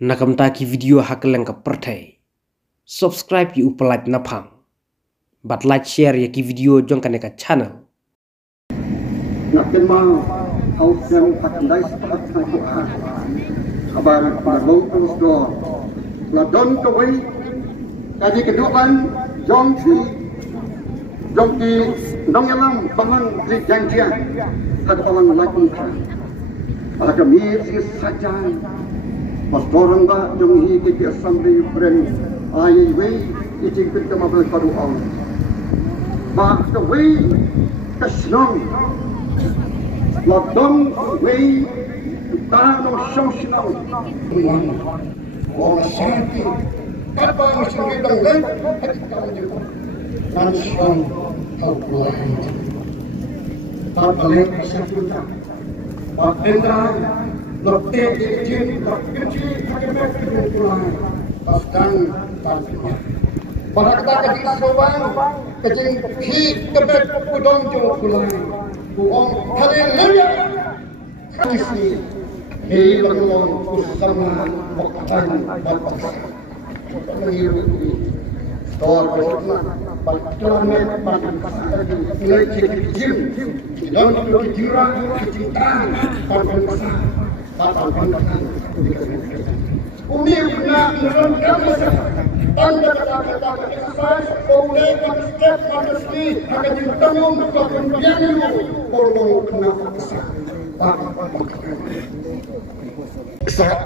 Nakam taki video hakeleng ka pertai. Subscribe yu like napang. But like share ya ki video jong kaneka channel. Nakin mau au sem patandai sepat na Tuhan. Kabar parlong terus do. Ladon kawai kaji keduan jong ki nong yalam pangan di janjian. Ada pangan lakun kan. Ada kami saja. Mas dorong ba jong hi ke assembly friend ai we iting pin kama bel paru au. Ba the way kasnong Ladon way tano sosino. Wong santi apa mesti dang langsung tahu pulang. Tak boleh sempurna. Pak Indra Lokte izin terkecil akibat pulang. Paskan tanpa. Para kita ketika soban kecing ki kebet pudong jo pulang. Buong kalian lihat kisi hei langong bersama makan batas mengiruti store bersama pacaran makan pasar nilai cekicim dan kejirang kecintaan pakan pasar pakan pasar umir benar dalam kami anda kata-kata kesal boleh step manusia akan ditanggung kemudian korban kena kesal kesal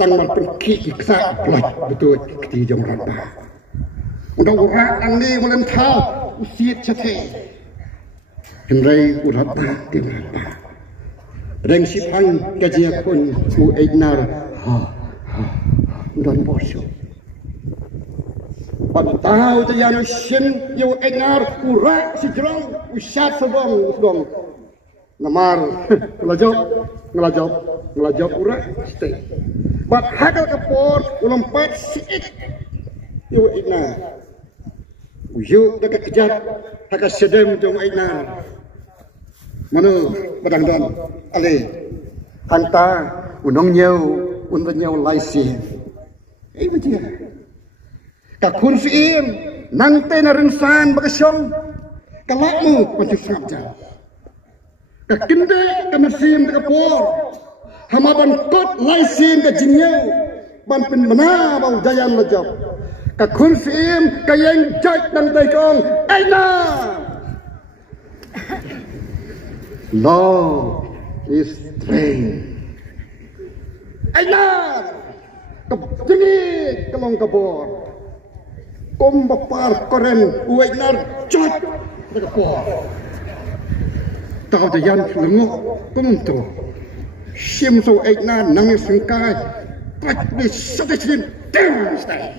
tangan pergi kesal betul di jam rata udah orang ini belum tahu usia cete henry urata kenapa reng sipan kajian pun u ignar dan bosok tahu tu yang sin you engar kurak si jerong usat sedong namar ngelajop urak stay but hakal kapor ulompat siit you engar uyu dekat kejat hakal sedem jong engar manu badang don ale hanta unong nyau laisi betul kakun fiim nangte na rinsan bagasyong kalakmu pancusabja kakinde kamasim dekapor hamaban kot laisin ka jingyau ban penbena bau jayan lejap kakun fiim kayeng jat nangte kong aina love is strength aina kejengit kelong kabor kom bapar koren uainar jat dekapor tau de yan lengo kumto sim so aina nang sengkai pat de satachin terstay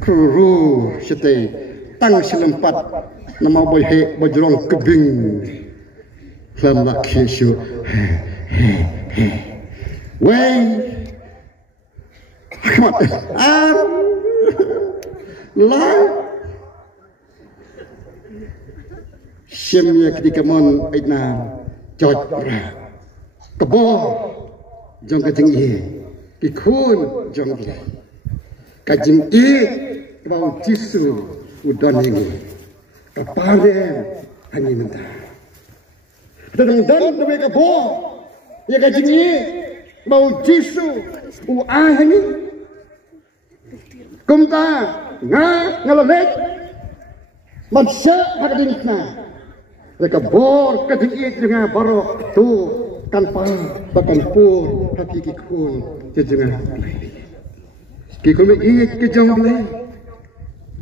kru sete tang selempat nama boy he bojrong kebing lam kishu wey Ahmad lang simnya ketika mon aina jot kebo jong kajing i kikun jong i kajing i bau jisu udon ini kaparen hangi mentah dan demi kebo ya kajing i bau jisu uahani kumta ngalalet mansya hadinna mereka bor ketinggi dengan barok tu tanpa bahkan pun hakiki kun jejengah kikun ini kejong boleh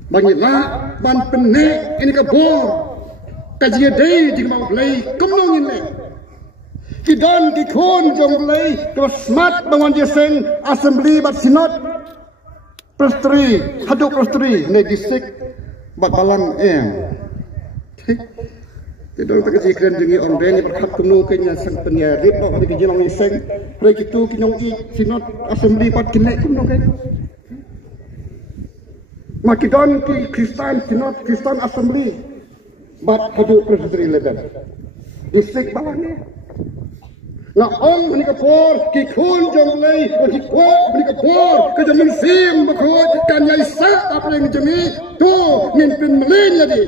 bangilah ban penek ini ke bor kajian day jika mau boleh kemung ini kidan kikun jong boleh kemasmat bangun jeseng assembly bat sinot Prestri, haduk prestri, ne disik, bat balang Tidak tak kecil keren jengi orang ini berhak penuh kenya sang penyarit, no ada kejelang iseng, mereka itu kinyong i sinot assembly pat kinek kuno kan. Makidon ki Kristen sinot Kristen assembly, bat haduk prestri ledan, disik balangnya. Na ong menikapor kikun jong lay, kikwa jamin sim bakut kan yai sa apa yang jemi tu mimpin melin lagi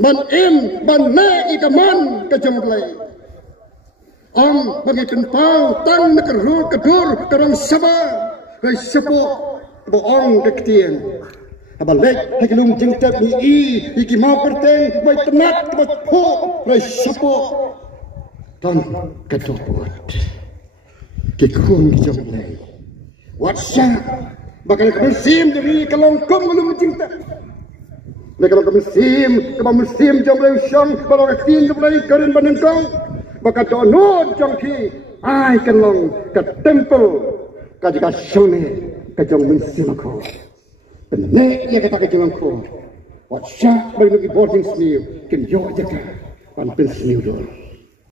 ban ban na ikaman kejemplay bagi penpau tang nekeru kedur kerang sabah rai sepo boong kektian abalek hekelum jengtap ni iki mau perteng bai tenat ke po rai sepo tan kedopot kekun kejemplay WhatsApp bakal musim dari kelongkong belum cinta. Kalau musim jomblay syong kalau ketin jomblay keren banengkong bakal donut jongki ai kelong ke temple kajika syone ke jong musim aku. Benek ya kata ke jongko. WhatsApp bagi boarding sniu kenjo jaga pan pensniu dulu.